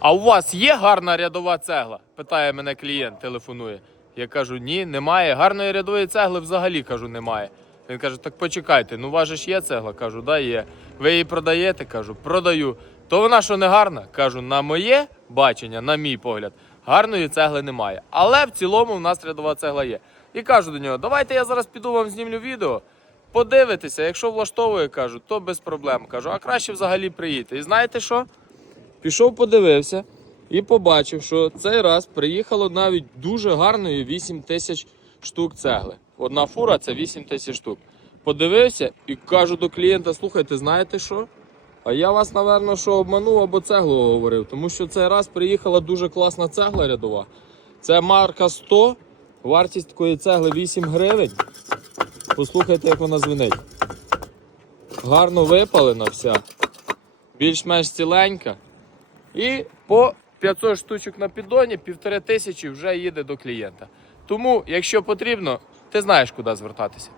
А у вас є гарна рядова цегла? питає мене клієнт, телефонує. Я кажу, ні, немає. Гарної рядової цегли взагалі кажу, немає. Він каже, так почекайте, ну у вас же ж є цегла? Кажу, да, є. Ви її продаєте? Кажу, продаю. То вона що не гарна? Кажу, на моє бачення, на мій погляд, гарної цегли немає. Але в цілому в нас рядова цегла є. І кажу до нього, давайте я зараз піду вам знімлю відео. Подивитися, якщо влаштовує, кажу, то без проблем. Кажу, а краще взагалі приїдьте. І знаєте що? Пішов, подивився і побачив, що цей раз приїхало навіть дуже гарної 8 тисяч штук цегли. Одна фура це 8 тисяч штук. Подивився і кажу до клієнта: слухайте, знаєте що? А я вас, напевно, що обманув або цеглу говорив, тому що цей раз приїхала дуже класна цегла рядова. Це марка 100, вартість такої цегли 8 гривень. Послухайте, як вона звенить. Гарно випалена вся, більш-менш ціленька. І по 500 штучок на піддоні, півтори тисячі вже їде до клієнта. Тому, якщо потрібно, ти знаєш, куди звертатися.